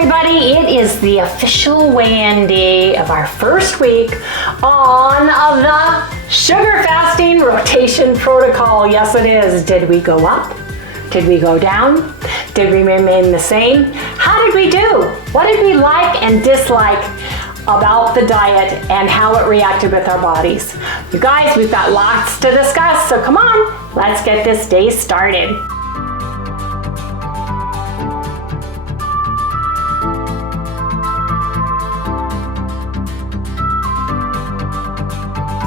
everybody, it is the official weigh-in day of our first week on the sugar fasting rotation protocol. Yes, it is. Did we go up? Did we go down? Did we remain the same? How did we do? What did we like and dislike about the diet and how it reacted with our bodies? You guys, we've got lots to discuss, so come on, let's get this day started.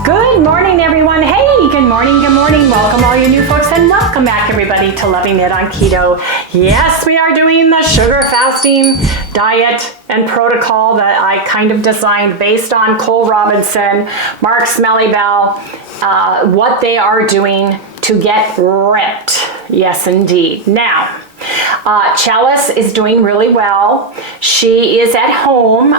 Good morning, everyone. Hey, good morning, good morning. Welcome all you new folks and welcome back everybody to Loving It on Keto. Yes, we are doing the sugar fasting diet and protocol that I kind of designed based on Cole Robinson, Mark Smellybell, what they are doing to get ripped. Yes, indeed. Now, Chalice is doing really well. She is at home.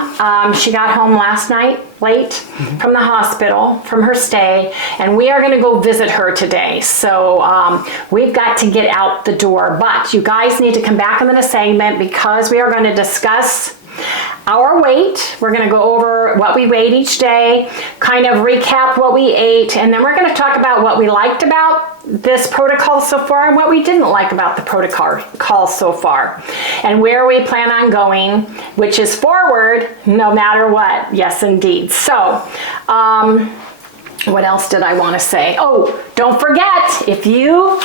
She got home last night late from the hospital, from her stay, and we are going to go visit her today. So we've got to get out the door, but you guys need to come back in the segment because we are going to discuss our weight. We're going to go over what we weighed each day, kind of recap what we ate, and then we're going to talk about what we liked about this protocol so far and what we didn't like about the protocol so far, and where we plan on going, which is forward no matter what. Yes, indeed. So, what else did I want to say? Oh, don't forget, if you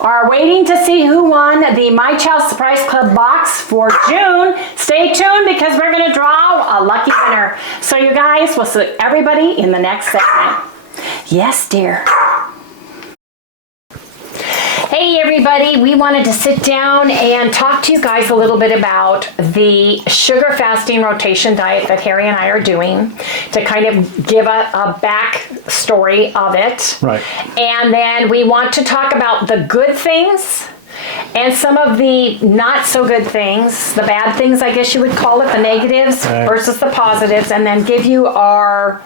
are waiting to see who won the My Chow Surprise Club box for June, stay tuned because we're going to draw a lucky winner. So you guys, we'll see everybody in the next segment. Yes, dear. Hey everybody, we wanted to sit down and talk to you guys a little bit about the sugar fasting rotation diet that Harry and I are doing to kind of give a back story of it. Right. And then we want to talk about the good things and some of the not so good things, the bad things, I guess you would call it, the negatives versus the positives, and then give you our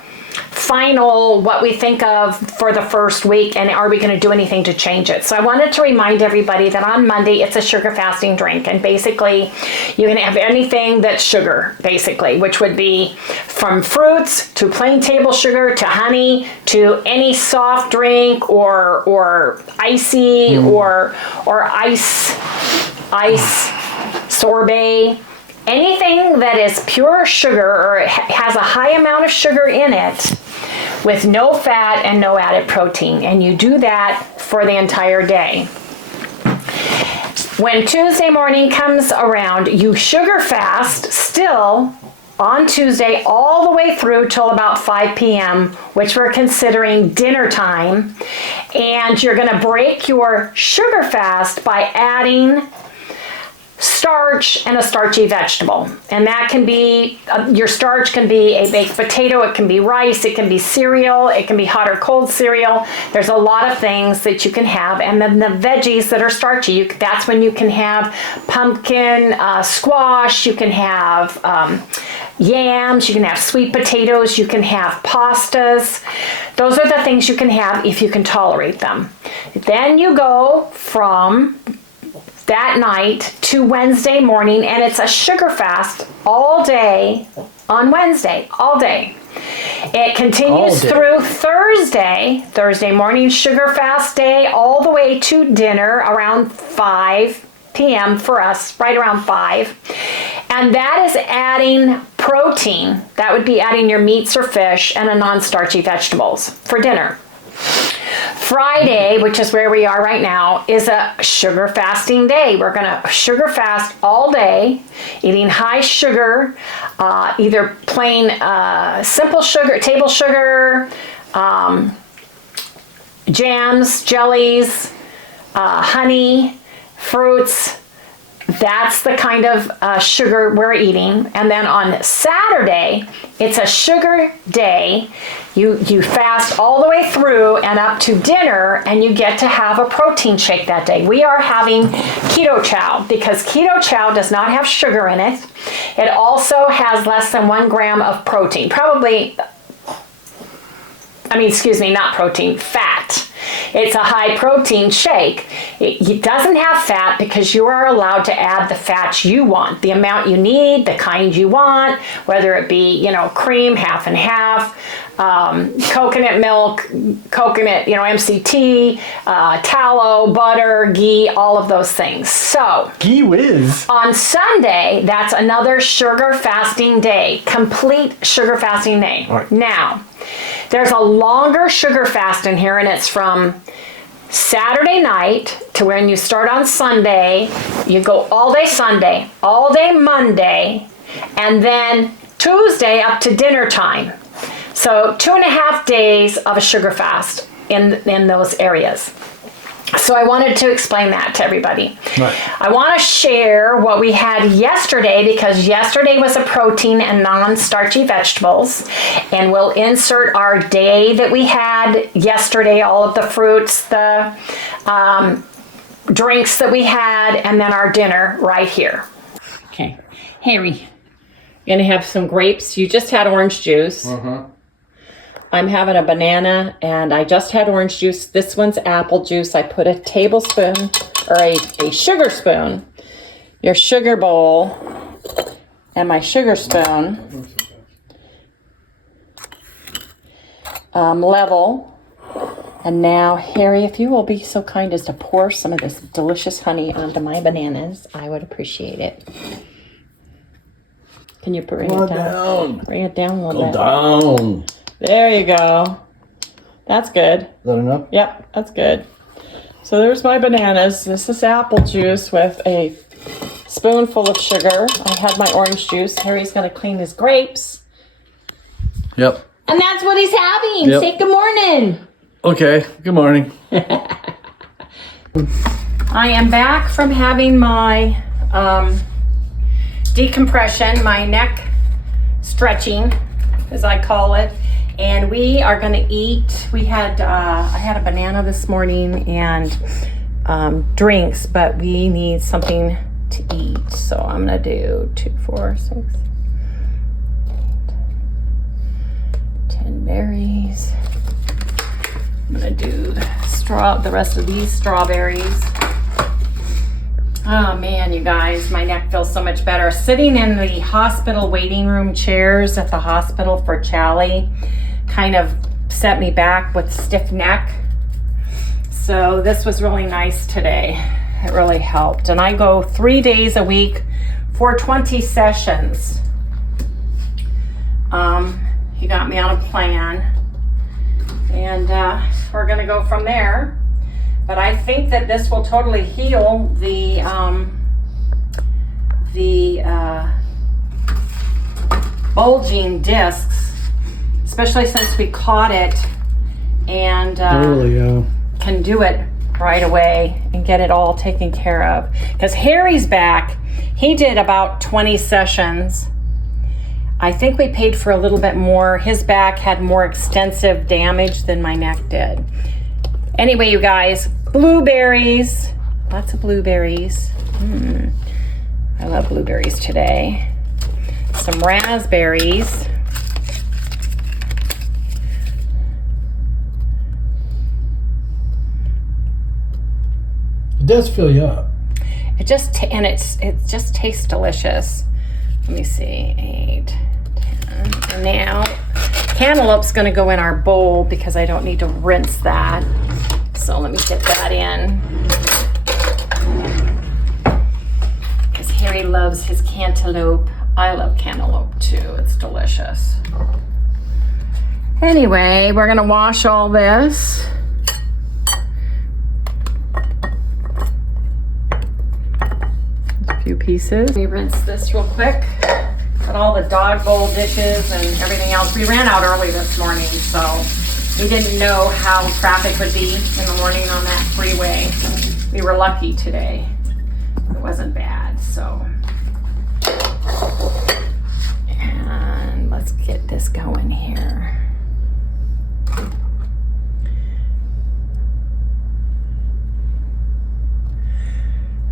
final what we think of for the first week and are we going to do anything to change it. So I wanted to remind everybody that on Monday it's a sugar fasting drink, and basically you can have anything that's sugar, basically, which would be from fruits to plain table sugar to honey to any soft drink or icy or ice sorbet. Anything that is pure sugar or has a high amount of sugar in it with no fat and no added protein. And you do that for the entire day. When Tuesday morning comes around, you sugar fast still on Tuesday all the way through till about 5 p.m., which we're considering dinner time. And you're going to break your sugar fast by adding starch and a starchy vegetable, and that can be your starch can be a baked potato, it can be rice, it can be cereal, it can be hot or cold cereal. There's a lot of things that you can have, and then the veggies that are starchy, that's when you can have pumpkin, squash, you can have yams, you can have sweet potatoes, you can have pastas. Those are the things you can have if you can tolerate them. Then you go from that night to Wednesday morning, and it's a sugar fast all day on Wednesday, all day. It continues through Thursday morning sugar fast day, all the way to dinner around 5 p.m. for us, right around 5. And that is adding protein. That would be adding your meats or fish and a non-starchy vegetables for dinner. Friday, which is where we are right now, is a sugar fasting day. We're going to sugar fast all day, eating high sugar, either plain simple sugar, table sugar, jams, jellies, honey, fruits. That's the kind of sugar we're eating. And then on Saturday, it's a sugar day. You fast all the way through and up to dinner, and you get to have a protein shake that day. We are having Keto CHOW because Keto CHOW does not have sugar in it. It also has less than 1 gram of protein. Not protein, fat. It's a high protein shake. It doesn't have fat because you are allowed to add the fats you want, the amount you need, the kind you want, whether it be, cream, half and half, coconut milk, coconut, MCT, tallow, butter, ghee, all of those things. So, gee whiz. On Sunday, that's another sugar fasting day, complete sugar fasting day. Right. Now, there's a longer sugar fast in here, and it's from Saturday night to when you start on Sunday. You go all day Sunday, all day Monday, and then Tuesday up to dinner time. So 2.5 days of a sugar fast in those areas. So I wanted to explain that to everybody. Right. I want to share what we had yesterday, because yesterday was a protein and non-starchy vegetables, and we'll insert our day that we had yesterday, all of the fruits, the drinks that we had, and then our dinner right here. Okay, Harry, you're gonna have some grapes. You just had orange juice. I'm having a banana, and I just had orange juice. This one's apple juice. I put a tablespoon, or a sugar spoon, your sugar bowl, and my sugar spoon, level. And now, Harry, if you will be so kind as to pour some of this delicious honey onto my bananas, I would appreciate it. Can you bring it down? Bring it down a little bit. Down. There you go. That's good. Is that enough? Yep, that's good. So there's my bananas. This is apple juice with a spoonful of sugar. I had my orange juice. Harry's going to clean his grapes. Yep. And that's what he's having. Yep. Say good morning. Okay, good morning. I am back from having my decompression, my neck stretching, as I call it. And we are going to eat. We had I had a banana this morning and drinks, but we need something to eat. So I'm going to do 2, 4, 6, 8, 10 berries. I'm going to do the rest of these strawberries. Oh man, you guys, my neck feels so much better. Sitting in the hospital waiting room chairs at the hospital for Charlie kind of set me back with stiff neck. So this was really nice today. It really helped. And I go 3 days a week for 20 sessions. He got me on a plan, and we're gonna go from there. But I think that this will totally heal the bulging discs, especially since we caught it and can do it right away and get it all taken care of. Because Harry's back, he did about 20 sessions. I think we paid for a little bit more. His back had more extensive damage than my neck did. Anyway, you guys, blueberries, lots of blueberries. I love blueberries today. Some raspberries. It does fill you up. It just tastes delicious. Let me see, 8, 10. And now, cantaloupe's gonna go in our bowl because I don't need to rinse that. So let me get that in. Because Harry loves his cantaloupe. I love cantaloupe too, it's delicious. Anyway, we're gonna wash all this. A few pieces. Let me rinse this real quick. Got all the dog bowl dishes and everything else. We ran out early this morning, so we didn't know how traffic would be in the morning on that freeway. We were lucky today. It wasn't bad, so. And let's get this going here.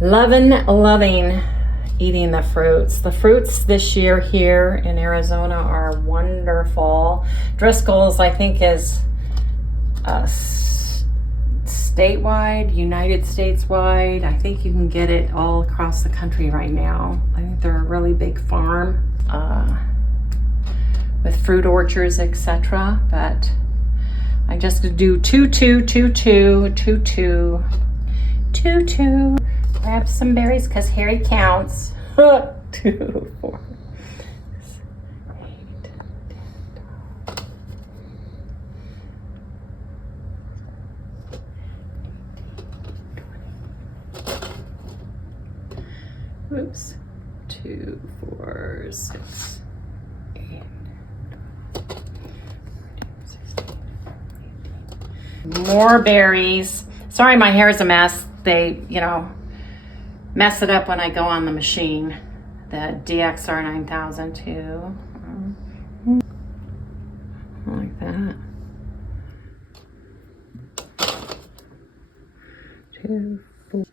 Loving eating the fruits. The fruits this year here in Arizona are wonderful. Driscoll's, I think, is statewide, United States wide. I think you can get it all across the country right now. I think they're a really big farm with fruit orchards, etc. But I just do 2, 2, 2, 2, 2, 2, 2, 2. Grab some berries because Harry counts. 2, 4, 8, 10, oops. 2, 4, 6, 8, 16, 18. More berries. Sorry, my hair is a mess. They, mess it up when I go on the machine. The DXR 9000 too. Like that. 2, 4.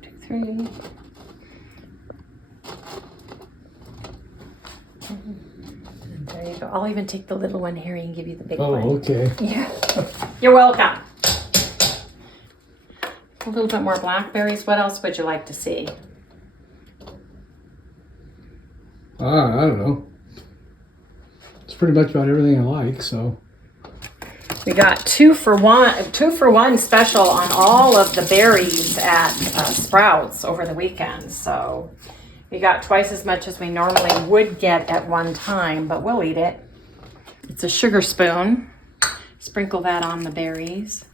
2, 3. There you go. I'll even take the little one, Harry, and give you the big one. Oh, okay. Yeah. You're welcome. A little bit more blackberries. What else would you like to see? I don't know. It's pretty much about everything I like, so. We got 2 for 1 special on all of the berries at Sprouts over the weekend. So we got twice as much as we normally would get at one time, but we'll eat it. It's a sugar spoon. Sprinkle that on the berries.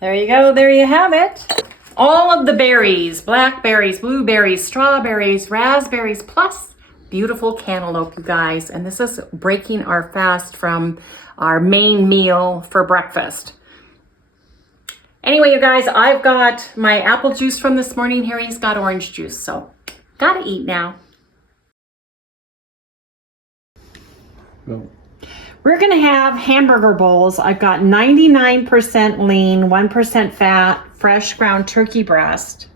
There you go. There you have it. All of the berries, blackberries, blueberries, strawberries, raspberries, plus beautiful cantaloupe, you guys. And this is breaking our fast from our main meal for breakfast. Anyway, you guys, I've got my apple juice from this morning. Harry's got orange juice, so gotta eat now. No. We're gonna have hamburger bowls. I've got 99% lean, 1% fat, fresh ground turkey breast.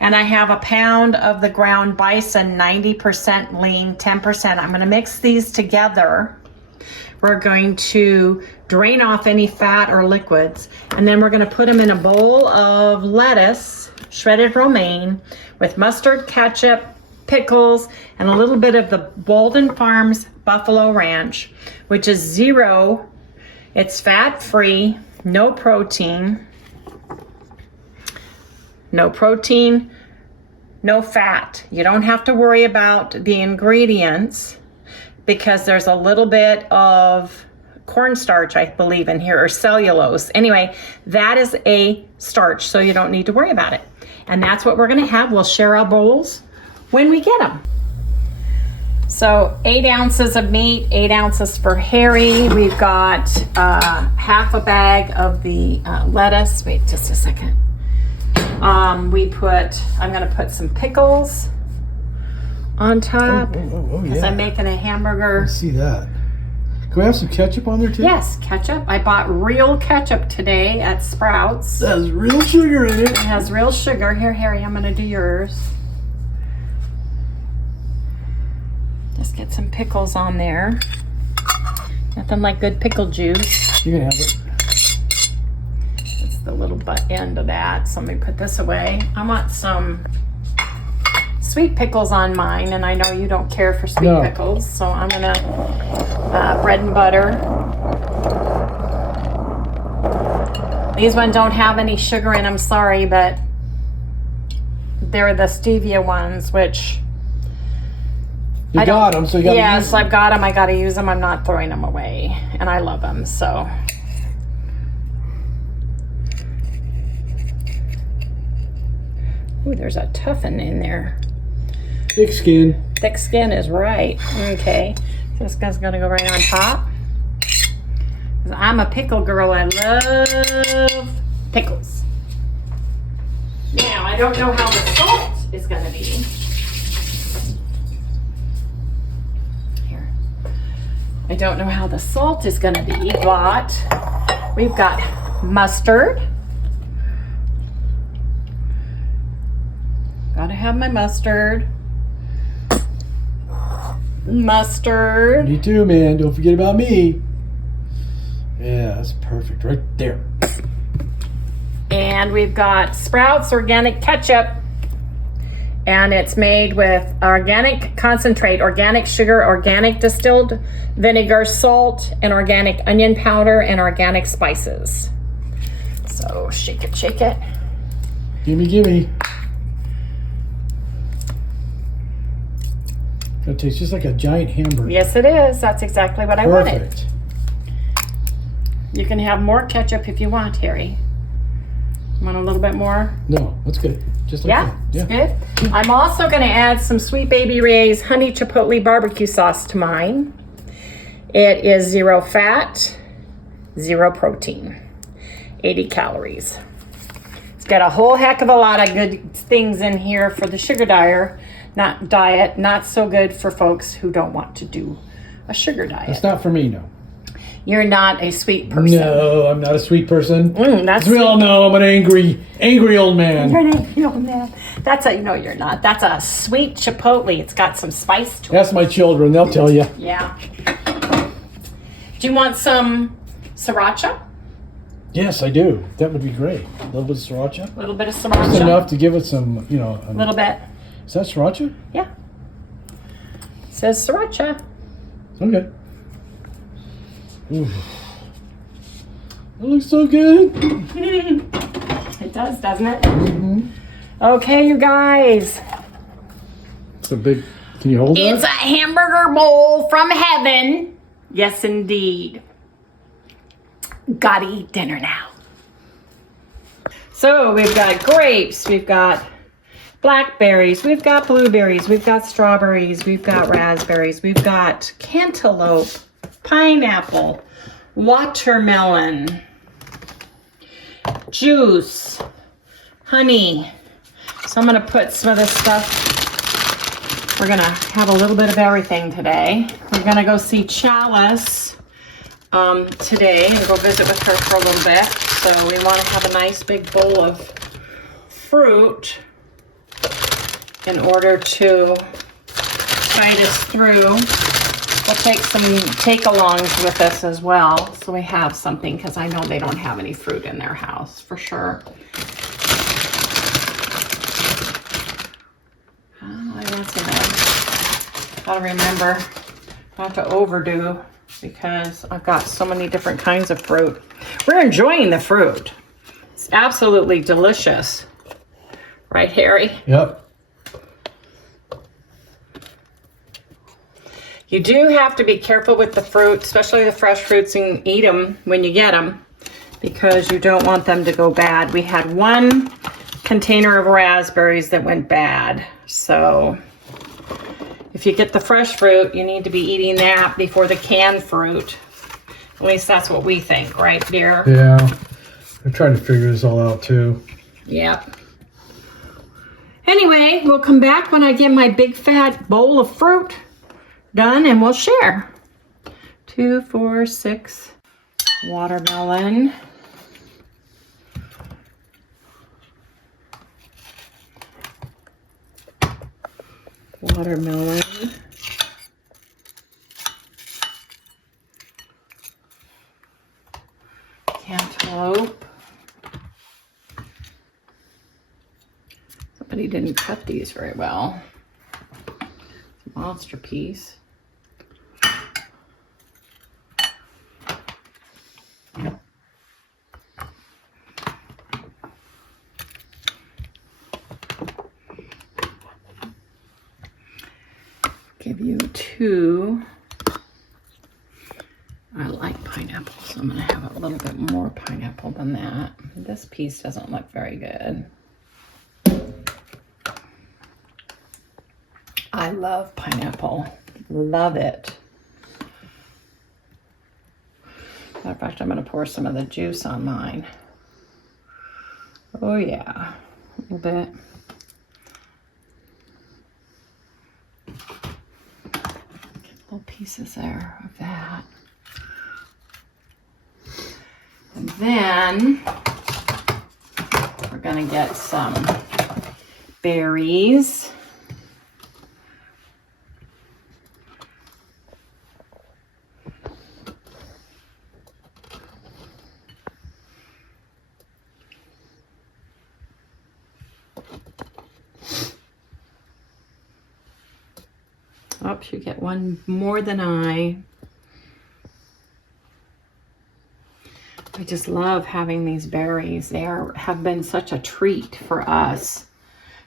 And I have a pound of the ground bison, 90% lean, 10%. I'm gonna mix these together. We're going to drain off any fat or liquids. And then we're gonna put them in a bowl of lettuce, shredded romaine, with mustard, ketchup, pickles, and a little bit of the Bolden Farms Buffalo Ranch, which is 0. It's fat-free, no protein, no fat. You don't have to worry about the ingredients because there's a little bit of cornstarch, I believe, in here, or cellulose. Anyway, that is a starch, so you don't need to worry about it. And that's what we're gonna have. We'll share our bowls when we get them. So 8 ounces of meat, 8 ounces for Harry. We've got half a bag of the lettuce. Wait just a second. I'm gonna put some pickles on top because Yeah. I'm making a hamburger. I see that. Can we have some ketchup on there too? Yes, ketchup. I bought real ketchup today at Sprouts. That has real sugar in it. It has real sugar. Here, Harry, I'm gonna do yours. Just get some pickles on there. Nothing like good pickle juice. You can have it. That's the little butt end of that. So let me put this away. I want some sweet pickles on mine, and I know you don't care for sweet pickles, so I'm gonna bread and butter. These ones don't have any sugar in them, sorry, but they're the stevia ones, which You got them, so you got to yes, use them. I've got them. I got to use them. I'm not throwing them away, and I love them. So, ooh, there's a toughen in there. Thick skin. Thick skin is right. Okay, so this guy's gonna go right on top. 'Cause I'm a pickle girl. I love pickles. Now I don't know how the salt is gonna be. I don't know how the salt is going to be, but we've got mustard, Gotta have my mustard. Mustard. Me too, man. Don't forget about me. Yeah, that's perfect right there. And we've got Sprouts organic ketchup. And it's made with organic concentrate, organic sugar, organic distilled vinegar, salt, and organic onion powder, and organic spices. So shake it, shake it. Gimme, gimme. That tastes just like a giant hamburger. Yes, it is. That's exactly what I wanted. Perfect. You can have more ketchup if you want, Harry. Want a little bit more? No, that's good. Just like that. It's good. I'm also going to add some Sweet Baby Ray's honey chipotle barbecue sauce to mine. It is 0 fat, 0 protein, 80 calories. It's got a whole heck of a lot of good things in here for the sugar diet, not so good for folks who don't want to do a sugar diet. It's not for me, no. You're not a sweet person. No, I'm not a sweet person. That's we all know I'm an angry old man. You're an angry old man. No, you're not. That's a sweet chipotle. It's got some spice to it. Ask my children, they'll tell you. Yeah. Do you want some sriracha? Yes, I do. That would be great. A little bit of sriracha. A little bit of Just sriracha. enough to give it some, you know. A little bit. Is that sriracha? Yeah. It says sriracha. Okay. Ooh. That looks so good. It does, doesn't it? Mm-hmm. Okay, you guys. It's a big, can you hold It's that? a hamburger bowl from heaven. Yes, indeed. Gotta eat dinner now. So we've got grapes, we've got blackberries, we've got blueberries, we've got strawberries, we've got raspberries, we've got cantaloupe, pineapple, watermelon, juice, honey. So I'm gonna put some of this stuff. We're gonna have a little bit of everything today. We're gonna go see Chalice today and go visit with her for a little bit. So we wanna have a nice big bowl of fruit in order to guide us through. We'll take some take-alongs with us as well, so we have something, because I know they don't have any fruit in their house, for sure. That's enough. Gotta remember not to overdo, because I've got so many different kinds of fruit. We're enjoying the fruit. It's absolutely delicious. Right, Harry? Yep. You do have to be careful with the fruit, especially the fresh fruits, and eat them when you get them, because you don't want them to go bad. We had one container of raspberries that went bad. So if you get the fresh fruit, you need to be eating that before the canned fruit. At least that's what we think, right, dear? Yeah. I'm trying to figure this all out too. Yep. Anyway, we'll come back when I get my big fat bowl of fruit done, and we'll share. 2, 4, 6 watermelon. Watermelon. Cantaloupe. Somebody didn't cut these very well. Monster piece. Give you 2. I like pineapple, so I'm going to have a little bit more pineapple than that. This piece doesn't look very good. I love pineapple. Love it. Matter of fact, I'm going to pour some of the juice on mine. Oh yeah, a little bit. Little pieces there of that. And then we're going to get some berries. Oops, you get one more than I just love having these berries. They have been such a treat for us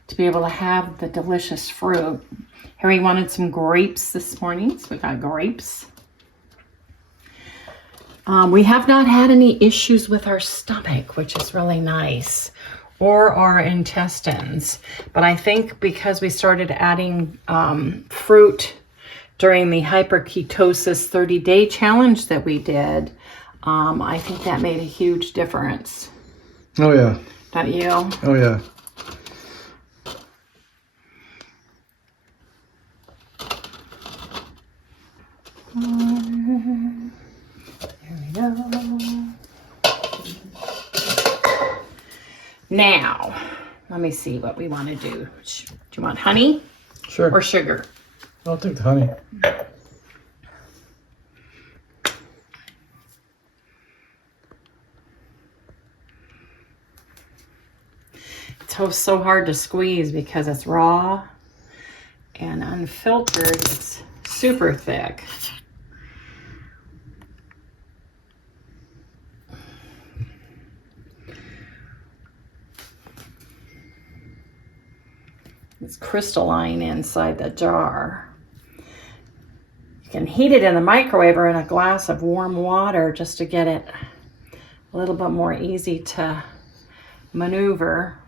to be able to have the delicious fruit. Harry wanted some grapes this morning, so we got grapes. We have not had any issues with our stomach, which is really nice, or our intestines. But I think because we started adding fruit during the hyperketosis 30-day challenge that we did, I think that made a huge difference. Oh yeah. Don't you? Oh yeah. There we go. Now, let me see what we want to do. Do you want honey Sure. or sugar? I'll take the honey. It's so hard to squeeze because it's raw and unfiltered. It's super thick. It's crystalline inside the jar. You can heat it in the microwave or in a glass of warm water just to get it a little bit more easy to maneuver.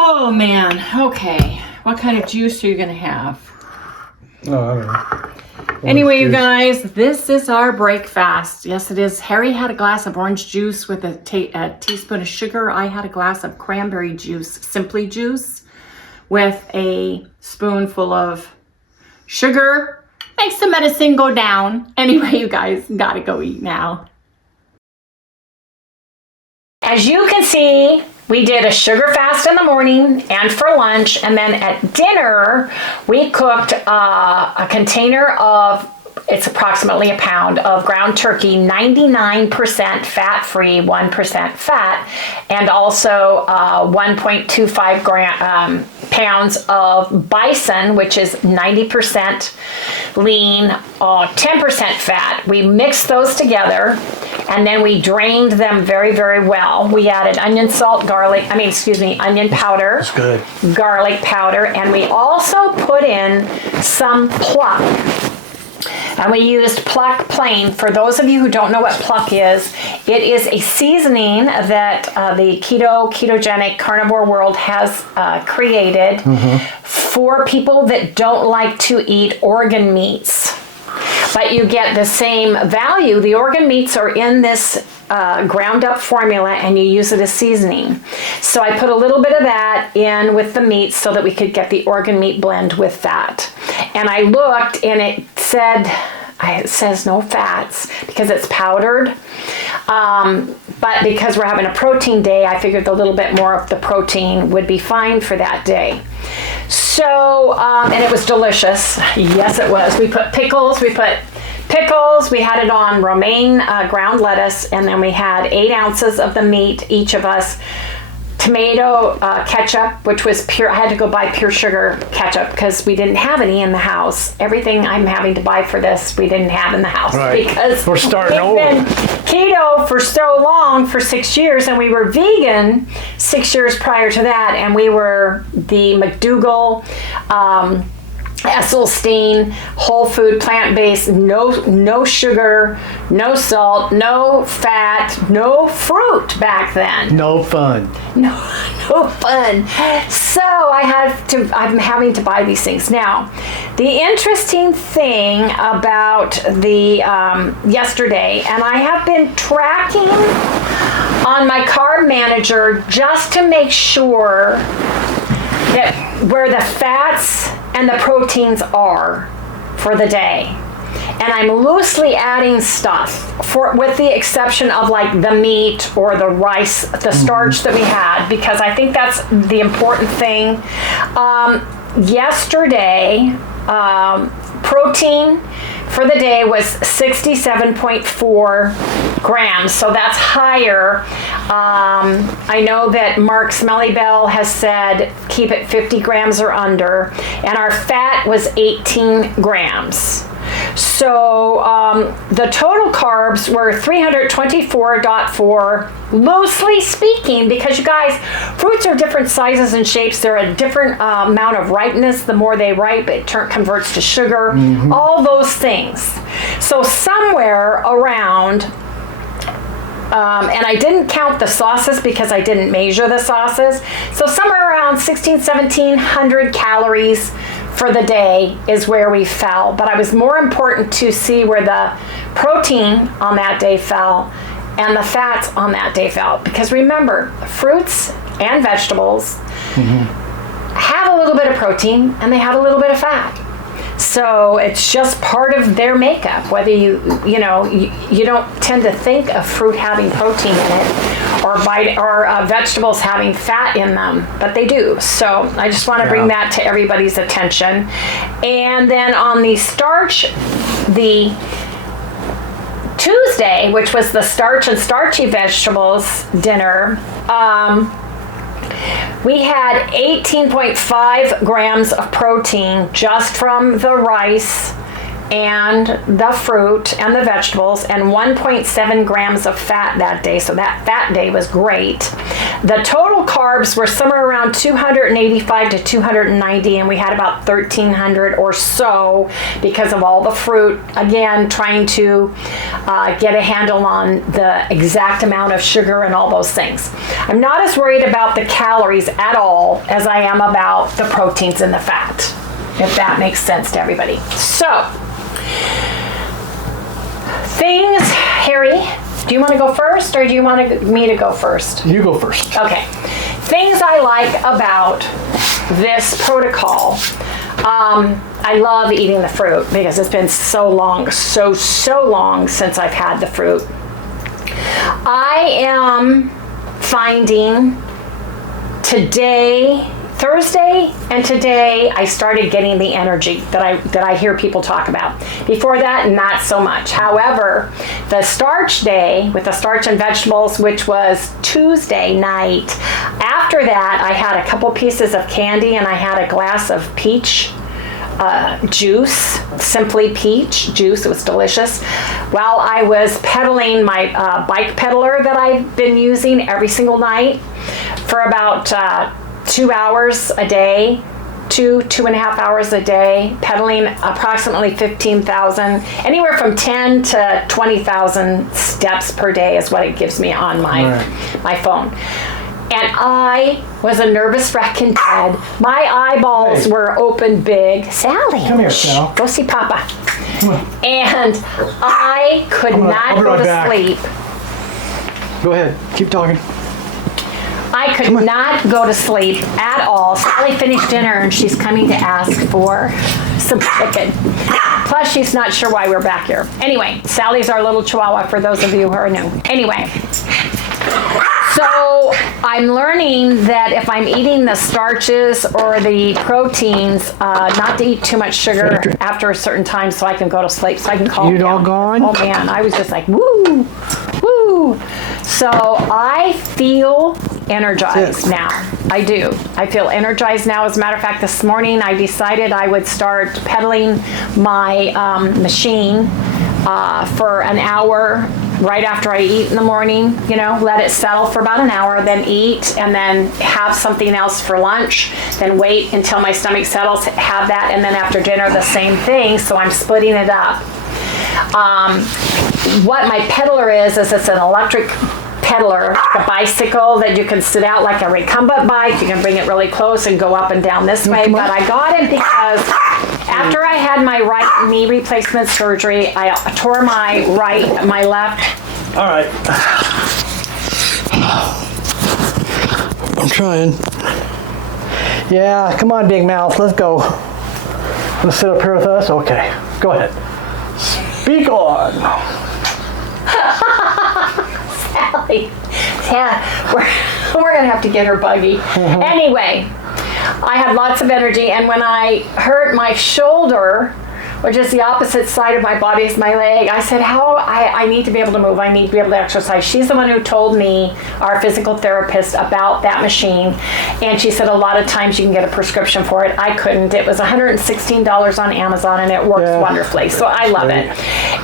Oh man, okay. What kind of juice are you gonna have? No, I don't know. Anyway, you guys, this is our break fast. Yes, it is. Harry had a glass of orange juice with a teaspoon of sugar. I had a glass of cranberry juice, Simply Juice, with a spoonful of sugar. Makes the medicine go down. Anyway, you guys gotta go eat now. As you can see, we did a sugar fast in the morning and for lunch, and then at dinner, we cooked a container of, it's approximately a pound of ground turkey, 99% fat-free, 1% fat, and also 1.25 pounds of bison, which is 90% lean, 10% fat. We mixed those together, and then we drained them very, very well. We added onion powder. That's good. Garlic powder, and we also put in some PLUCK. And we used PLUCK plain. For those of you who don't know what PLUCK is, it is a seasoning that the ketogenic carnivore world has created for people that don't like to eat organ meats. But you get the same value. The organ meats are in this ground up formula, and you use it as seasoning. So I put a little bit of that in with the meat so that we could get the organ meat blend with that. And I looked, and it says no fats because it's powdered. But because we're having a protein day, I figured a little bit more of the protein would be fine for that day. So, and it was delicious. Yes, it was. We put pickles. We had it on romaine ground lettuce, and then we had 8 ounces of the meat, each of us. Tomato ketchup, which was pure. I had to go buy pure sugar ketchup because we didn't have any in the house. Everything I'm having to buy for this, we didn't have in the house because we're starting over. We've been keto for so long, for 6 years, and we were vegan 6 years prior to that, and we were the McDougall, Esselstyn, whole food, plant-based, no sugar, no salt, no fat, no fruit back then. No fun. No fun. So I'm having to buy these things. Now, the interesting thing about the yesterday, and I have been tracking on my carb manager just to make sure that where the fats and the proteins are for the day. and I'm loosely adding stuff with the exception of like the meat or the rice, the starch that we had, because I think that's the important thing. Yesterday, protein for the day was 67.4 grams, so that's higher. I know that Mark Smellybell has said keep it 50 grams or under, and our fat was 18 grams. So the total carbs were 324.4, loosely speaking, because you guys, fruits are different sizes and shapes. They're a different amount of ripeness. The more they ripe, it converts to sugar, all those things. So somewhere around, and I didn't count the sauces because I didn't measure the sauces. So somewhere around 1,700 calories for the day is where we fell. But I was more important to see where the protein on that day fell and the fats on that day fell. Because remember, fruits and vegetables have a little bit of protein and they have a little bit of fat. So it's just part of their makeup. Whether you don't tend to think of fruit having protein in it or vegetables having fat in them, but they do. So I just want to bring that to everybody's attention. And then on the starch, the Tuesday, which was the starch and starchy vegetables dinner, we had 18.5 grams of protein just from the rice and the fruit and the vegetables, and 1.7 grams of fat that day. So that fat day was great. The total carbs were somewhere around 285 to 290, and we had about 1,300 or so because of all the fruit. Again, trying to get a handle on the exact amount of sugar and all those things. I'm not as worried about the calories at all as I am about the proteins and the fat, if that makes sense to everybody. So, things, Harry, do you want to go first or do you want me to go first? You go first. Okay. Things I like about this protocol. I love eating the fruit because it's been so long, so long since I've had the fruit. I am finding today, Thursday and today, I started getting the energy that I hear people talk about. Before that, not so much. However, the starch day with the starch and vegetables, which was Tuesday night, after that, I had a couple pieces of candy and I had a glass of peach juice, Simply Peach juice. It was delicious. While I was pedaling my bike pedaler that I've been using every single night for about 2 hours a day, 2.5 hours a day, pedaling approximately 15,000, anywhere from 10 to 20,000 steps per day is what it gives me on my phone. And I was a nervous wreck in bed. My eyeballs were open big. Sally, come here, Sal. go see Papa. Come on. And I could not go to sleep. Go ahead, keep talking. I could not go to sleep at all. Sally finished dinner and she's coming to ask for some chicken. Plus, she's not sure why we're back here. Anyway, Sally's our little chihuahua for those of you who are new. Anyway, so I'm learning that if I'm eating the starches or the proteins, not to eat too much sugar after a certain time so I can go to sleep, so I can calm down. You doggone? Oh man, I was just like, woo, woo. So I feel energized now. I do. I feel energized now. As a matter of fact, this morning I decided I would start pedaling my machine for an hour right after I eat in the morning, let it settle for about an hour, then eat, and then have something else for lunch, then wait until my stomach settles, have that, and then after dinner the same thing, so I'm splitting it up. What my pedaler is it's an electric pedaler, a bicycle that you can sit out like a recumbent bike. You can bring it really close and go up and down this way, but I got it because after I had my right knee replacement surgery, I tore my left. All right. I'm trying. Yeah, come on, big mouth. Let's go. Want to sit up here with us? Okay. Go ahead. Speak on. Sally. Yeah, we're gonna have to get her buggy. Anyway, I had lots of energy, and when I hurt my shoulder, which is the opposite side of my body as my leg, I said, I need to be able to move. I need to be able to exercise. She's the one who told me, our physical therapist, about that machine. And she said a lot of times you can get a prescription for it. I couldn't. It was $116 on Amazon, and it works wonderfully. So I love it.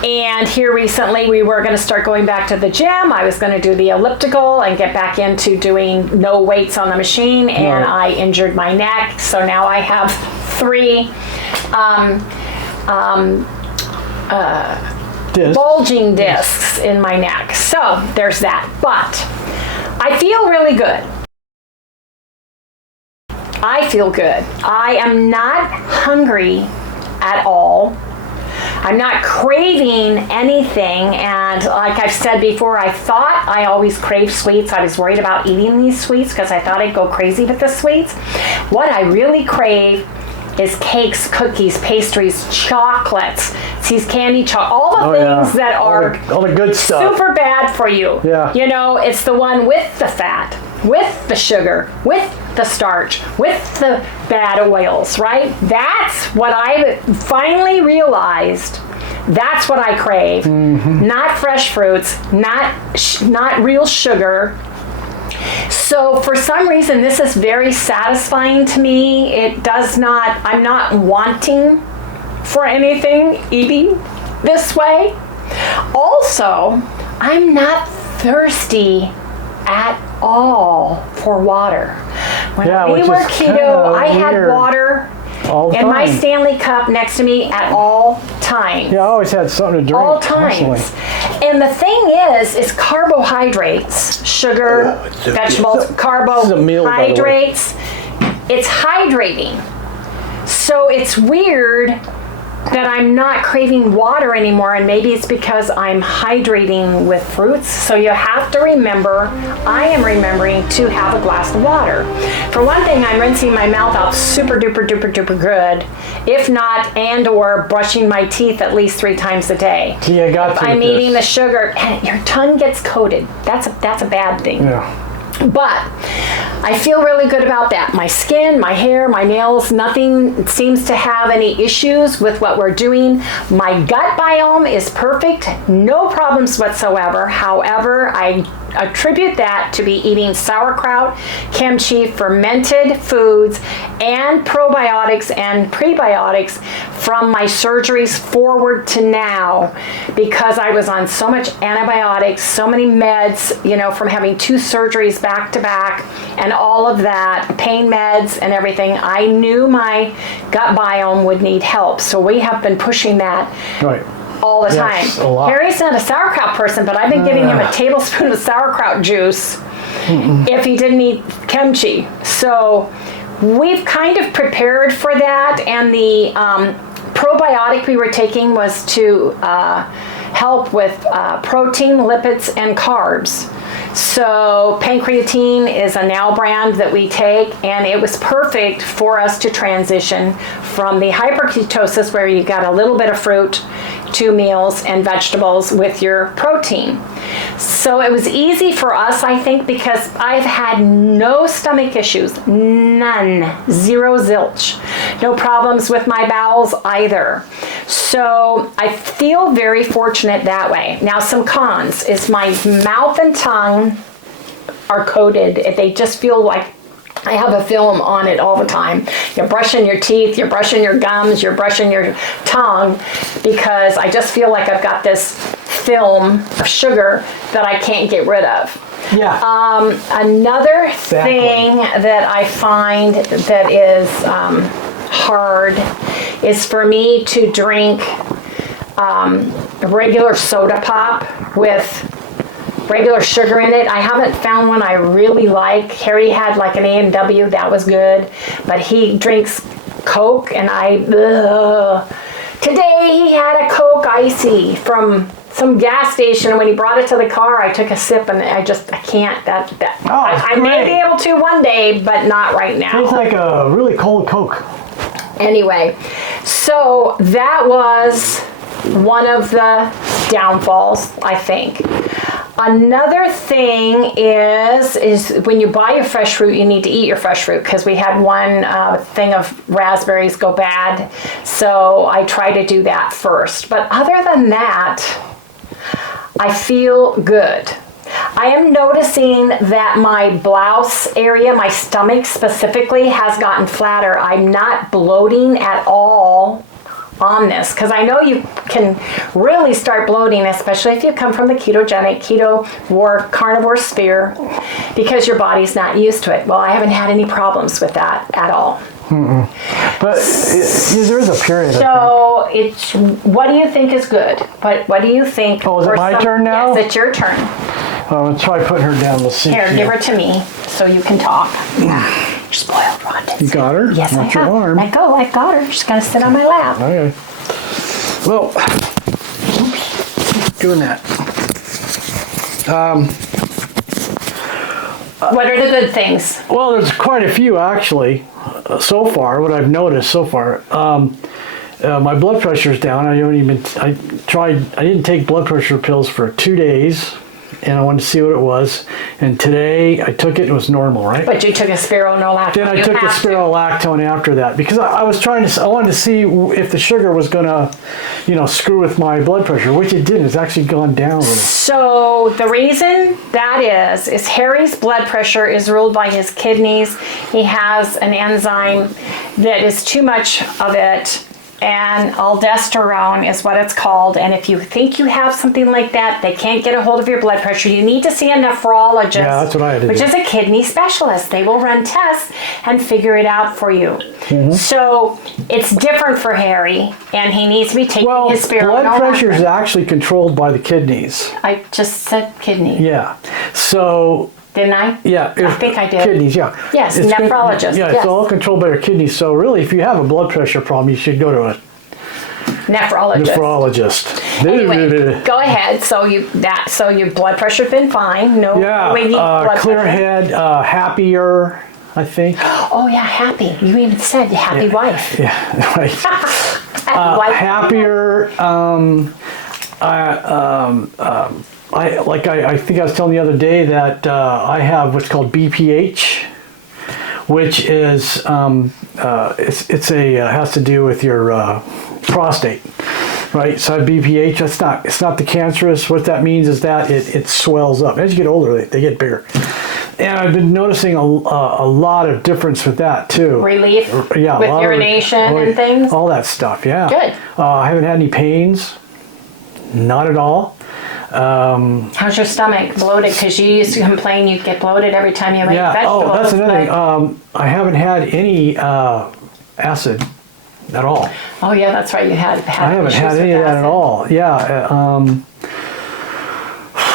And here recently we were going to start going back to the gym. I was going to do the elliptical and get back into doing no weights on the machine. And I injured my neck. So now I have 3 bulging discs in my neck. So there's that. But I feel really good. I feel good. I am not hungry at all. I'm not craving anything, and like I've said before, I thought I always crave sweets. I was worried about eating these sweets because I thought I'd go crazy with the sweets. What I really crave is cakes, cookies, pastries, chocolates, these candy all the things that are all the good stuff. Super bad for you. Yeah. You know, it's the one with the fat, with the sugar, with the starch, with the bad oils, right? That's what I finally realized. That's what I crave. Not fresh fruits, not real sugar. So for some reason, this is very satisfying to me. I'm not wanting for anything eating this way. Also, I'm not thirsty at all for water. When we were keto, I had water in my Stanley cup next to me at all times. Yeah, I always had something to drink. All times. Constantly. And the thing is carbohydrates, sugar, vegetables, carbohydrates. It's hydrating. So it's weird that I'm not craving water anymore, and maybe it's because I'm hydrating with fruits. So you have to remember, I am remembering to have a glass of water. For one thing, I'm rinsing my mouth out super duper duper duper good, if not and or brushing my teeth at least 3 times a day. Yeah, I got to. I'm eating the sugar, and your tongue gets coated. That's a bad thing. Yeah. But I feel really good about that. My skin, my hair, my nails, nothing seems to have any issues with what we're doing. My gut biome is perfect, no problems whatsoever. However, I attribute that to be eating sauerkraut, kimchi, fermented foods, and probiotics and prebiotics from my surgeries forward to now, because I was on so much antibiotics, so many meds, from having 2 surgeries back to back and all of that, pain meds and everything. I knew my gut biome would need help. So we have been pushing that. Right. All the time. A lot. Harry's not a sauerkraut person, but I've been giving him a tablespoon of sauerkraut juice if he didn't eat kimchi. So we've kind of prepared for that, and the probiotic we were taking was to help with protein, lipids, and carbs. So pancreatine is a now brand that we take, and it was perfect for us to transition from the hyperketosis, where you got a little bit of fruit, 2 meals, and vegetables with your protein. So it was easy for us, I think, because I've had no stomach issues, none, 0 zilch, no problems with my bowels either. So I feel very fortunate that way. Now, some cons is my mouth and tongue are coated. They just feel like I have a film on it all the time. You're brushing your teeth, you're brushing your gums, you're brushing your tongue, because I just feel like I've got this film of sugar that I can't get rid of. Yeah. Another thing that I find that is hard is for me to drink regular soda pop with regular sugar in it. I haven't found one I really like. Harry had like an A&W, that was good, but he drinks Coke, and today he had a Coke Icy from some gas station, and when he brought it to the car, I took a sip, and I can't. I may be able to one day, but not right now. It's like a really cold Coke. Anyway, so that was one of the downfalls, I think. Another thing is when you buy your fresh fruit, you need to eat your fresh fruit, because we had one thing of raspberries go bad. So I try to do that first. But other than that, I feel good. I am noticing that my blouse area, my stomach specifically, has gotten flatter. I'm not bloating at all on this, because I know you can really start bloating, especially if you come from the ketogenic, carnivore sphere, because your body's not used to it. Well, I haven't had any problems with that at all. But there is a period. So what do you think is good? What do you think? Oh, is it my turn now? Yes, it's your turn. Let's try putting her down the seat. Here, give her to me so you can talk. You're spoiled, Rhonda. You got her? Yes, Not I your have. arm. Let go. I've got her. She's gonna sit on my lap. Okay. Well, doing that. What are the good things? Well, there's quite a few actually. So far, what I've noticed so far, my blood pressure's down. I didn't take blood pressure pills for 2 days, and I wanted to see what it was. And today I took it, and it was normal, right? But you took a spironolactone. Then I took the spironolactone after that, because I wanted to see if the sugar was gonna, screw with my blood pressure, which it didn't. It's actually gone down a little. So the reason that is Harry's blood pressure is ruled by his kidneys. He has an enzyme that is too much of it, and aldosterone is what it's called. And if you think you have something like that, they can't get a hold of your blood pressure. You need to see a nephrologist. Yeah, that's what I had to do. Which is a kidney specialist. They will run tests and figure it out for you. Mm-hmm. So it's different for Harry, and he needs to be taking his spironolactone. Blood pressure is actually controlled by the kidneys. I just said kidney. Yeah. So. Didn't I? Yeah. I think I did. Kidneys, yeah. Yes, nephrologist. Yeah, yes. it's all controlled by your kidneys. So really, if you have a blood pressure problem, you should go to a nephrologist. Anyway, go ahead. So your blood pressure's been fine. No blood clear pressure. head, happier, I think. Oh yeah, happy. You even said happy wife. Yeah, right. Happy wife. Happier. I think I was telling the other day that I have what's called BPH, which is has to do with your prostate, right? So I have BPH. It's not the cancerous. What that means is that it swells up as you get older. They get bigger, and I've been noticing a lot of difference with that too. Relief. Yeah, with urination and things. All that stuff. Yeah. Good. I haven't had any pains. Not at all. How's your stomach? Bloated? Because you used to complain you get bloated every time you make vegetables. Oh, that's another thing. I haven't had any acid at all. Oh yeah, that's right. You had. I haven't had any of that at all. Yeah.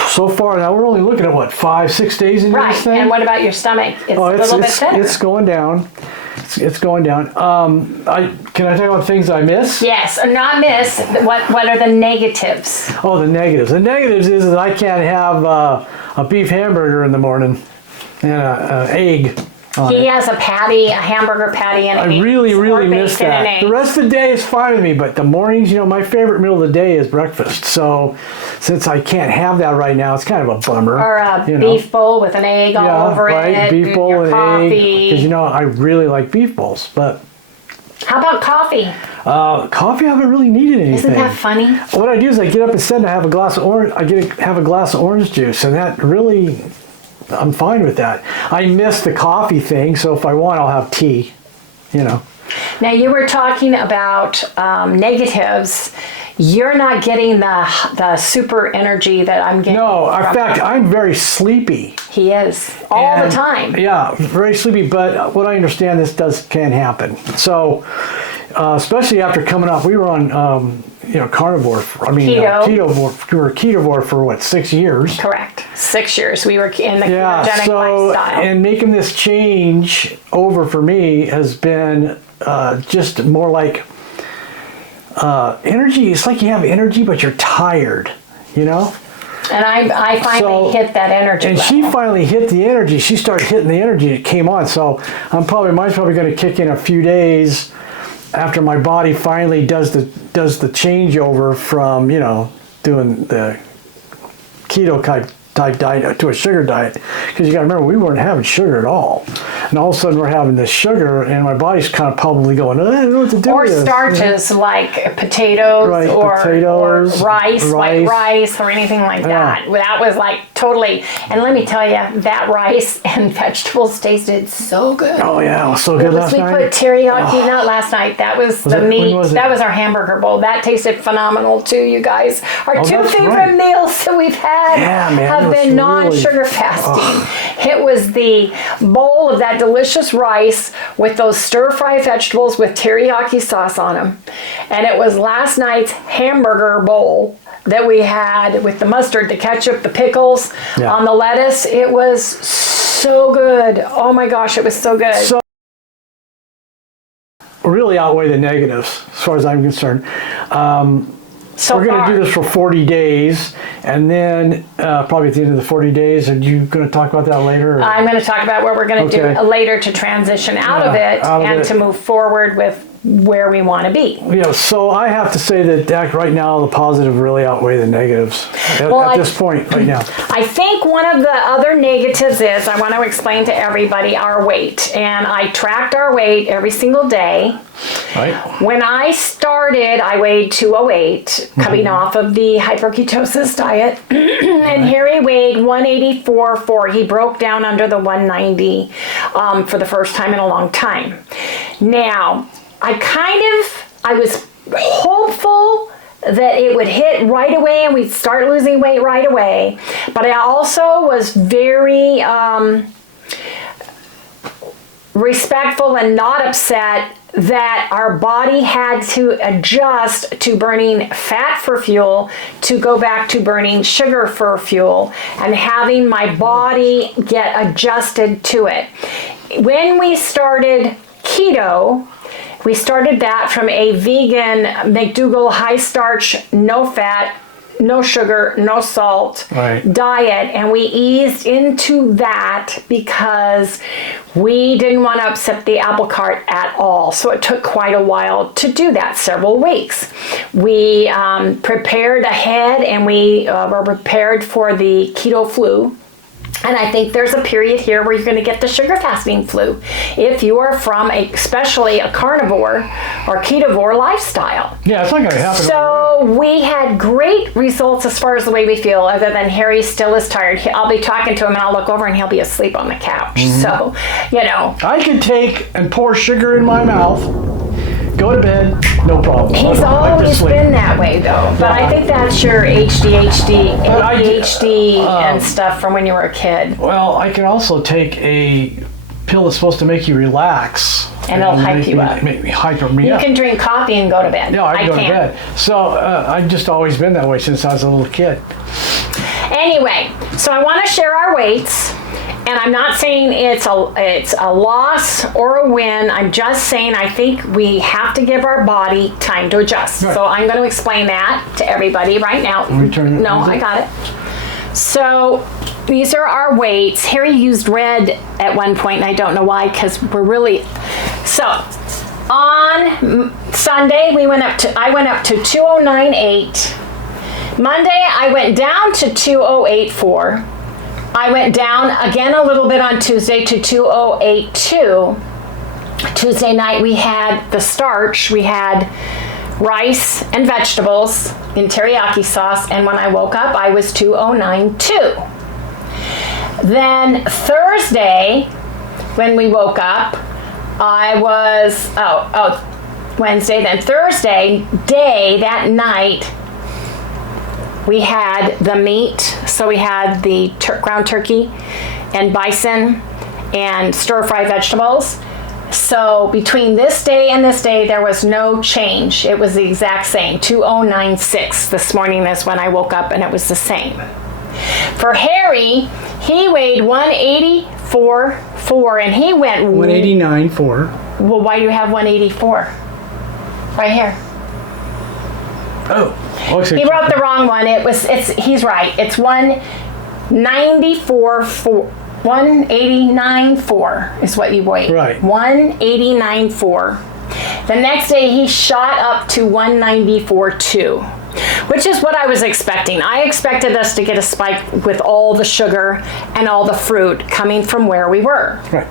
So far now we're only looking at what 5-6 days into this thing. And what about your stomach? It's a little bit thinner. It's going down. It's going down. Can I talk about things I miss? Yes, or not miss. What are the negatives? Oh, the negatives. The negatives is that I can't have a beef hamburger in the morning and an egg. He has a hamburger patty, and I really miss that. The rest of the day is fine with me, but the mornings, my favorite meal of the day is breakfast. So since I can't have that right now, it's kind of a bummer. Or a beef bowl with an egg all over it. Beef bowl and coffee. Because I really like beef bowls. But how about coffee? Coffee, I haven't really needed anything. Isn't that funny? What I do is I get up instead and I have a glass of orange. have a glass of orange juice, and that really. I'm fine with that. I miss the coffee thing, so if I want, I'll have tea, Now, you were talking about negatives. You're not getting the super energy that I'm getting. No, in fact, I'm very sleepy. He is. All the time. Yeah, very sleepy, but what I understand, this can happen. So, especially after coming off, we were on, carnivore. Keto. We were ketovore for what, 6 years? Correct. 6 years. We were in the ketogenic lifestyle. And making this change over for me has been just more like energy. It's like you have energy, but you're tired, And I finally hit that energy level. She finally hit the energy. She started hitting the energy and it came on. So mine's probably going to kick in a few days. after my body finally does the changeover from, you know, doing the keto type diet to a sugar diet, because you got to remember, we weren't having sugar at all, and all of a sudden we're having this sugar, and my body's kind of probably going, I don't know what to do Or with this. starches like potatoes, Right, or potatoes, rice, white rice. rice, or anything like that. That was like totally. And let me tell you, that rice and vegetables tasted so good. Oh yeah, it was so good last We night. put teriyaki, not last night. That was the it? When meat. was it? That was our hamburger bowl. That tasted phenomenal too, you guys. Our two that's favorite right. meals that we've had Yeah, man, it have was been non-sugar fasting. It was the bowl of that delicious rice with those stir-fry vegetables with teriyaki sauce on them. And it was last night's hamburger bowl that we had with the mustard, the ketchup, the pickles on the lettuce. It was so good. Oh my gosh, it was so good. So really outweigh the negatives as far as I'm concerned. So We're going far. to do this for 40 days, and then probably at the end of the 40 days, are you going to talk about that later? Or? I'm going to talk about what we're going to Okay. do later to transition out of it out of and it. to move forward with where we want to be. Yeah, so I have to say that right now the positive really outweigh the negatives at this point right now. I think one of the other negatives is, I want to explain to everybody our weight. And I tracked our weight every single day. Right? When I started, I weighed 208, coming off of the hyperketosis diet. And Harry weighed 184.4. He broke down under the 190 for the first time in a long time. Now, I was hopeful that it would hit right away and we'd start losing weight right away. But I also was very respectful and not upset that our body had to adjust to burning fat for fuel to go back to burning sugar for fuel, and having my body get adjusted to it. When we started keto, we started that from a vegan McDougall high starch, no fat, no sugar, no salt diet, and we eased into that because we didn't want to upset the apple cart at all. So it took quite a while to do that, several weeks. We prepared ahead, and we were prepared for the keto flu. And I think there's a period here where you're going to get the sugar fasting flu if you are from especially a carnivore or ketovore lifestyle. Yeah, it's not going to happen. So we had great results as far as the way we feel, other than Harry still is tired. I'll be talking to him and I'll look over and he'll be asleep on the couch. So, you know. I could take and pour sugar in my mouth, go to bed, no problem. He's always been that way, though. But I think that's your ADHD and stuff from when you were a kid. Well, I can also take a pill that's supposed to make you relax. And it'll hype you up. Make me hyper me You up. can drink coffee and go to bed. No, I can go to bed. So I've just always been that way since I was a little kid. Anyway, so I want to share our weights. And I'm not saying it's a loss or a win. I'm just saying I think we have to give our body time to adjust. Right. So I'm going to explain that to everybody right now. No, I got it. So these are our weights. Harry used red at one point, and I don't know why, because we're really... So on Sunday, I went up to 2098. Monday, I went down to 2084. I went down again a little bit on Tuesday to 2082. Tuesday night we had the starch. We had rice and vegetables in teriyaki sauce, and when I woke up I was 2092. Then Thursday when we woke up I was Wednesday, then Thursday day, that night we had the meat, so we had the ground turkey and bison and stir-fry vegetables. So between this day and this day, there was no change. It was the exact same. 2096 this morning is when I woke up, and it was the same. For Harry, he weighed 184.4, and he went 189.4. Well, why do you have 184? Right here. Oh. He wrote the wrong one. He's right. It's 194.4. 189.4 is what you weigh. Right. 189.4. The next day he shot up to 194.2, which is what I was expecting. I expected us to get a spike with all the sugar and all the fruit coming from where we were. Right.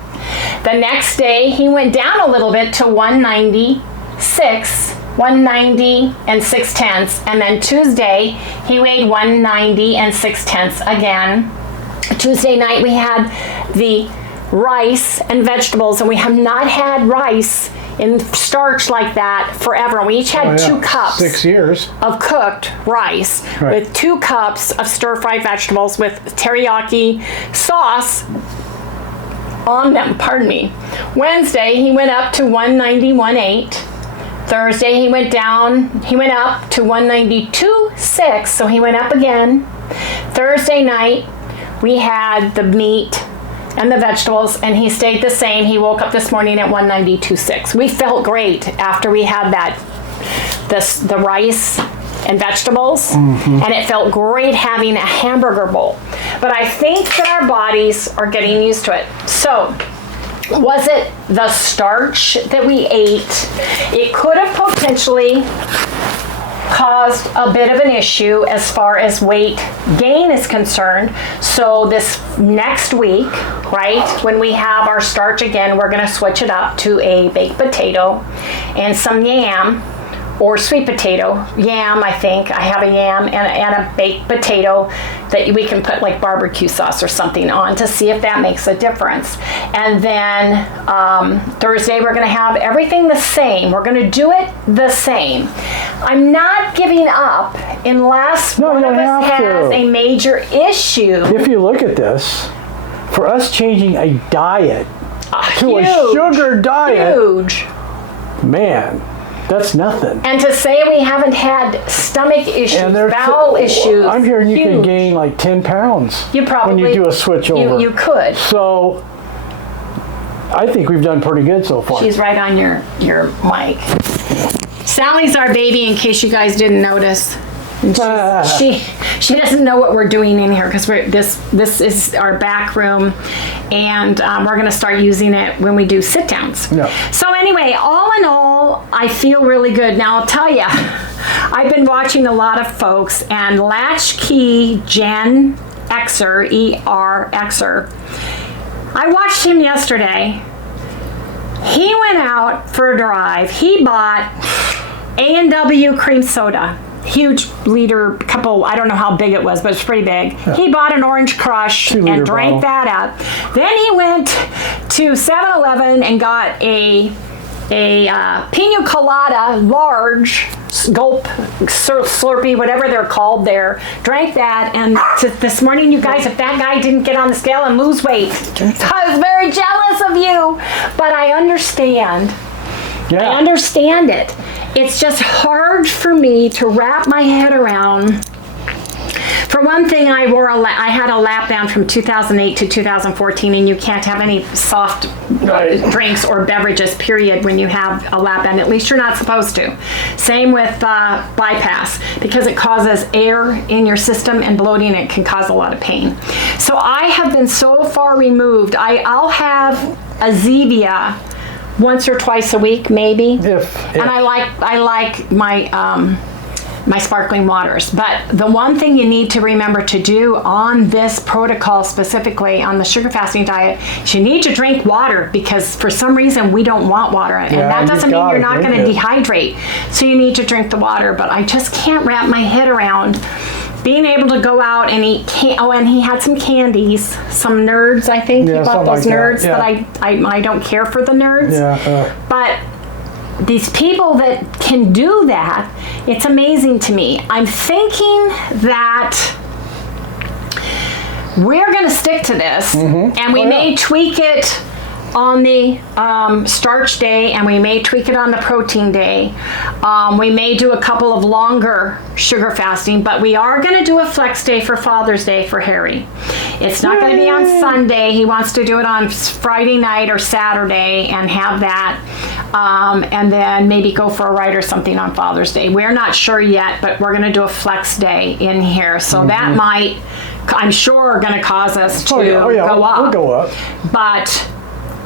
The next day he went down a little bit to 196. 190 and 6/10, and then Tuesday he weighed 190 and 6/10 again. Tuesday night we had the rice and vegetables, and we have not had rice in starch like that forever. We each had 2 cups 6 years of cooked rice with 2 cups of stir-fried vegetables with teriyaki sauce on them, pardon me. Wednesday he went up to 191.8. Thursday he went up to 192.6, so he went up again. Thursday night we had the meat and the vegetables, and he stayed the same. He woke up this morning at 192.6. We felt great after we had the rice and vegetables, and it felt great having a hamburger bowl. But I think that our bodies are getting used to it. So, was it the starch that we ate? It could have potentially caused a bit of an issue as far as weight gain is concerned. So this next week, right, when we have our starch again, we're going to switch it up to a baked potato and some yam, or sweet potato. Yam, I think. I have a yam and a baked potato that we can put like barbecue sauce or something on to see if that makes a difference. And then Thursday we're going to have everything the same. We're going to do it the same. I'm not giving up unless one of us has a major issue. If you look at this, for us changing a diet to a sugar diet, huge. Man, that's nothing. And to say we haven't had stomach issues, bowel issues. I'm hearing you can gain like 10 pounds you probably, when you do a switch over. You could. So I think we've done pretty good so far. She's right on your mic. Sally's our baby, in case you guys didn't notice. She doesn't know what we're doing in here because this is our back room, and we're going to start using it when we do sit downs. Yeah. So anyway, all in all, I feel really good. Now I'll tell you, I've been watching a lot of folks, and Latchkey Gen Xer, ER-Xer, I watched him yesterday. He went out for a drive. He bought A&W cream soda. Huge liter, couple, I don't know how big it was, but it's pretty big. Yeah. He bought an Orange Crush and drank that up. Then he went to 7-Eleven and got a Pina Colada, large, gulp, Slurpee, whatever they're called there. Drank that, and this morning, you guys, if that guy didn't get on the scale and lose weight, I was very jealous of you. But I understand. Yeah. I understand it. It's just hard for me to wrap my head around. For one thing, I had a lap band from 2008 to 2014, and you can't have any soft drinks or beverages, period, when you have a lap band. At least you're not supposed to. Same with bypass, because it causes air in your system, and bloating, it can cause a lot of pain. So I have been so far removed. I'll have a Zevia once or twice a week, maybe. And I like my my sparkling waters. But the one thing you need to remember to do on this protocol, specifically on the sugar fasting diet, is you need to drink water, because for some reason we don't want water, and that doesn't mean you're not going to dehydrate. So you need to drink the water. But I just can't wrap my head around being able to go out and eat and he had some candies, some Nerds, I think. He bought those Nerds that I don't care for the Nerds. But these people that can do that, it's amazing to me. I'm thinking that we're going to stick to this, and we may tweak it on the starch day, and we may tweak it on the protein day. We may do a couple of longer sugar fasting, but we are going to do a flex day for Father's Day for Harry. It's not going to be on Sunday. He wants to do it on Friday night or Saturday and have that, and then maybe go for a ride or something on Father's Day. We're not sure yet, but we're going to do a flex day in here. So that might, I'm sure, going to cause us to go up. We'll go up. But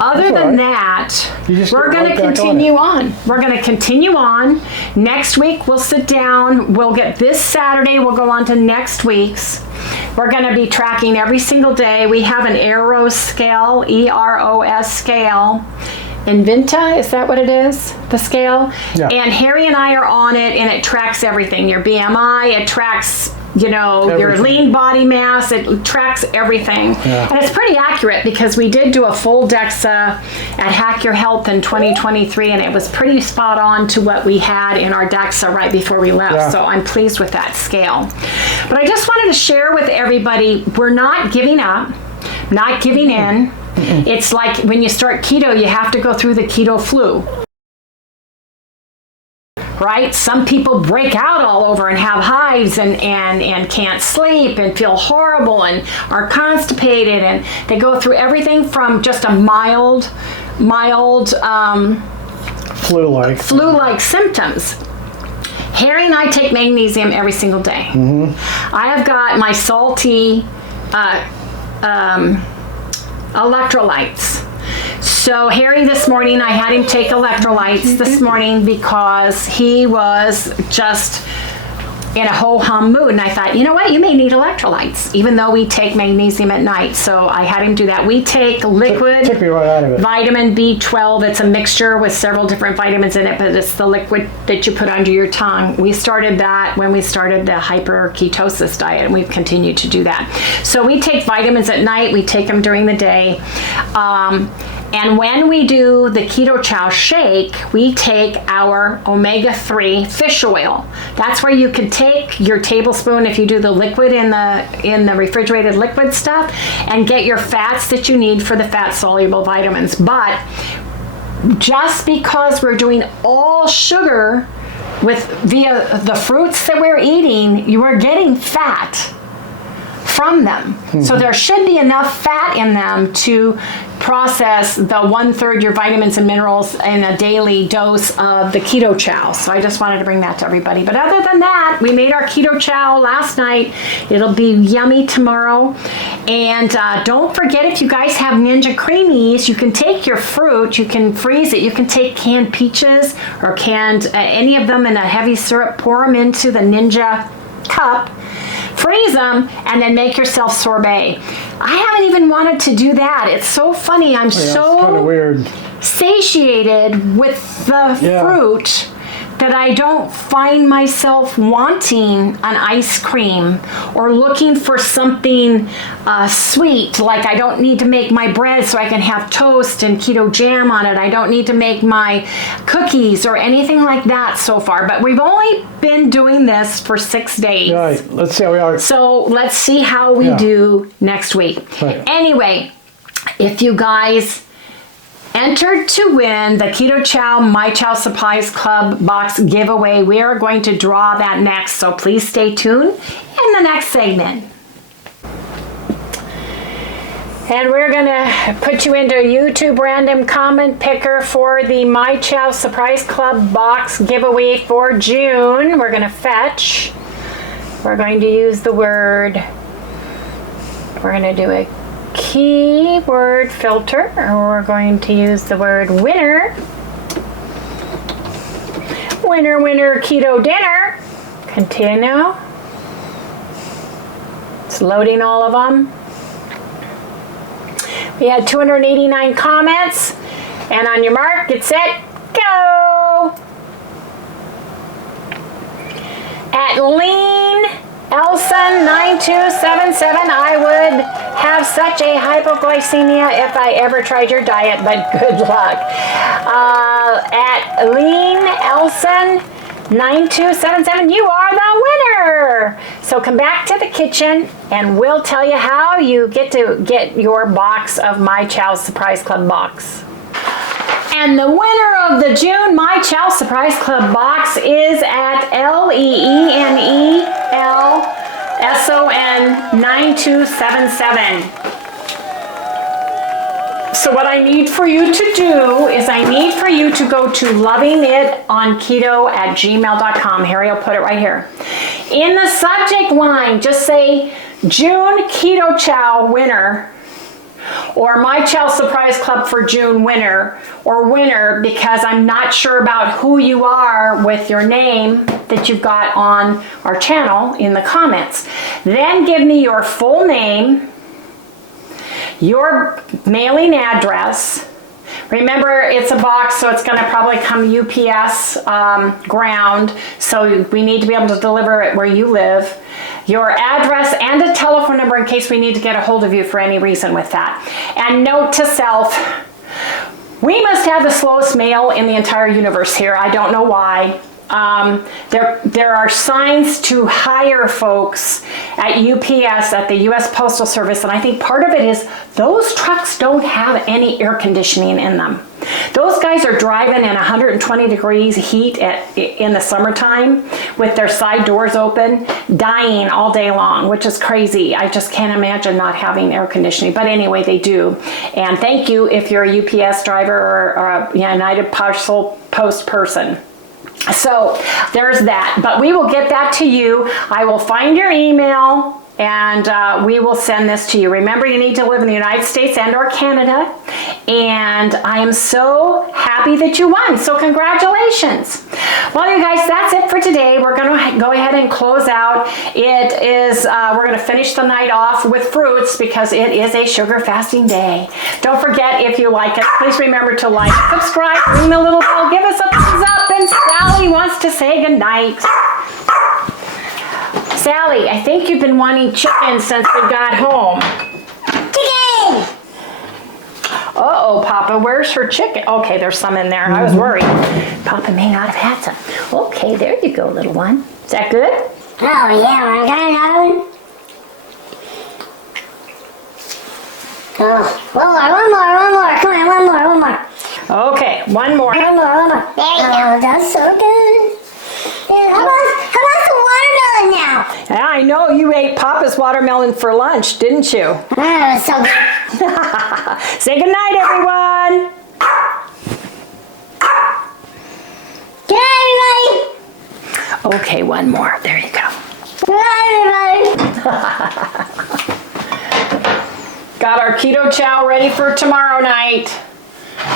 Other That's all than right. that, You just we're get going right to back on continue it. on. We're going to continue on. Next week, we'll sit down. We'll get this Saturday. We'll go on to next week's. We're going to be tracking every single day. We have an EROS scale, EROS scale. Inventa, is that what it is? The scale? Yeah. And Harry and I are on it, and it tracks everything. Your BMI, it tracks, you know, your Everything. lean body mass, it tracks everything. Yeah. And it's pretty accurate because we did do a full DEXA at Hack Your Health in 2023, and it was pretty spot on to what we had in our DEXA right before we left. Yeah. So I'm pleased with that scale. But I just wanted to share with everybody, we're not giving up, not giving in. It's like when you start keto, you have to go through the keto flu. Right? Some people break out all over and have hives and can't sleep and feel horrible and are constipated, and they go through everything from just a mild flu-like symptoms. Harry and I take magnesium every single day. I have got my salty electrolytes. So Harry this morning, I had him take electrolytes this morning because he was just in a ho-hum mood, and I thought, you know what, you may need electrolytes, even though we take magnesium at night. So I had him do that. We take liquid Took me right out of it. vitamin B12. It's a mixture with several different vitamins in it, but it's the liquid that you put under your tongue. We started that when we started the hyperketosis diet, and we've continued to do that. So we take vitamins at night, we take them during the day. And when we do the Keto Chow shake, we take our omega-3 fish oil. That's where you can take your tablespoon if you do the liquid in the refrigerated liquid stuff, and get your fats that you need for the fat-soluble vitamins. But just because we're doing all sugar via the fruits that we're eating, you are getting fat from them. So there should be enough fat in them to process the 1/3 your vitamins and minerals in a daily dose of the Keto Chow. So I just wanted to bring that to everybody. But other than that, we made our Keto Chow last night. It'll be yummy tomorrow. And don't forget, if you guys have Ninja Creamies, you can take your fruit, you can freeze it. You can take canned peaches or canned any of them in a heavy syrup, pour them into the Ninja cup, freeze them, and then make yourself sorbet. I haven't even wanted to do that. It's so funny. I'm It's kind of weird. satiated with the fruit that I don't find myself wanting an ice cream or looking for something sweet. Like, I don't need to make my bread so I can have toast and keto jam on it. I don't need to make my cookies or anything like that so far. But we've only been doing this for 6 days. Right. Let's see how we are. So let's see how we do next week. Right. Anyway, if you guys entered to win the Keto Chow My Chow Supplies Club box giveaway, we are going to draw that next. So please stay tuned in the next segment. And we're going to put you into a YouTube random comment picker for the My Chow Surprise Club box giveaway for June. We're going to fetch. We're going to use the word. We're going to do a keyword filter, or we're going to use the word winner. Winner, winner, keto dinner. Continue. It's loading all of them. We had 289 comments, and on your mark, get set, go! At Lean Elson 9277, I would have such a hypoglycemia if I ever tried your diet, but good luck. At Lean Elson 9277, you are the winner. So come back to the kitchen and we'll tell you how you get your box of My Chow Surprise Club box. And the winner of the June My Chow Surprise Club box is at LEENELSON 9277. So what I need for you to do is I need for you to go to lovingitonkketo@gmail.com. Harry will put it right here. In the subject line, just say June Keto Chow winner or my CHOW Surprise Club for June winner, or winner, because I'm not sure about who you are with your name that you've got on our channel in the comments. Then give me your full name, your mailing address. Remember, it's a box, so it's going to probably come UPS ground, so we need to be able to deliver it where you live. Your address and a telephone number in case we need to get a hold of you for any reason with that. And note to self, we must have the slowest mail in the entire universe here. I don't know why. There are signs to hire folks at UPS, at the US Postal Service, and I think part of it is those trucks don't have any air conditioning in them. Those guys are driving in 120 degrees heat in the summertime with their side doors open, dying all day long, which is crazy. I just can't imagine not having air conditioning, but anyway, they do. And thank you if you're a UPS driver or a United Parcel Post person. So there's that, but we will get that to you. I will find your email and we will send this to you. Remember, you need to live in the United States and or Canada, and I am so happy that you won, so congratulations. Well, you guys, that's it for today. We're going to go ahead and close out. It is, we're going to finish the night off with fruits because it is a sugar fasting day. Don't forget, if you like it, please remember to like, subscribe, ring the little bell, give us a thumbs up, and Sally wants to say goodnight. Sally, I think you've been wanting chicken since we got home. Chicken! Uh-oh, Papa, where's her chicken? Okay, there's some in there. I was worried. Papa may not have had some. Okay, there you go, little one. Is that good? Oh, yeah, I'm gonna Oh, one more. Come on, one more. Okay, one more. One more. There you go. That's so good. Yeah, how about some watermelon now? Yeah, I know you ate Papa's watermelon for lunch, didn't you? Oh, so good. Say goodnight, everyone. Good night, everybody. Okay, one more. There you go. Good night, everybody. Got our keto chow ready for tomorrow night.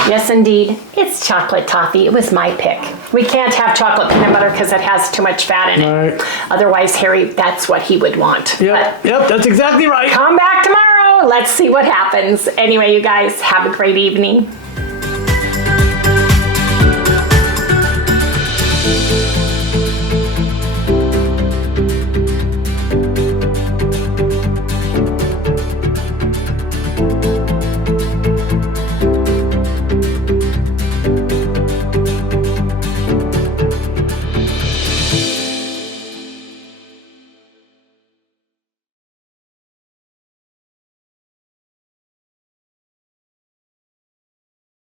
Yes, indeed. It's chocolate toffee. It was my pick. We can't have chocolate peanut butter because it has too much fat in it. Right. Otherwise, Harry, that's what he would want. Yep, that's exactly right. Come back tomorrow. Let's see what happens. Anyway, you guys, have a great evening.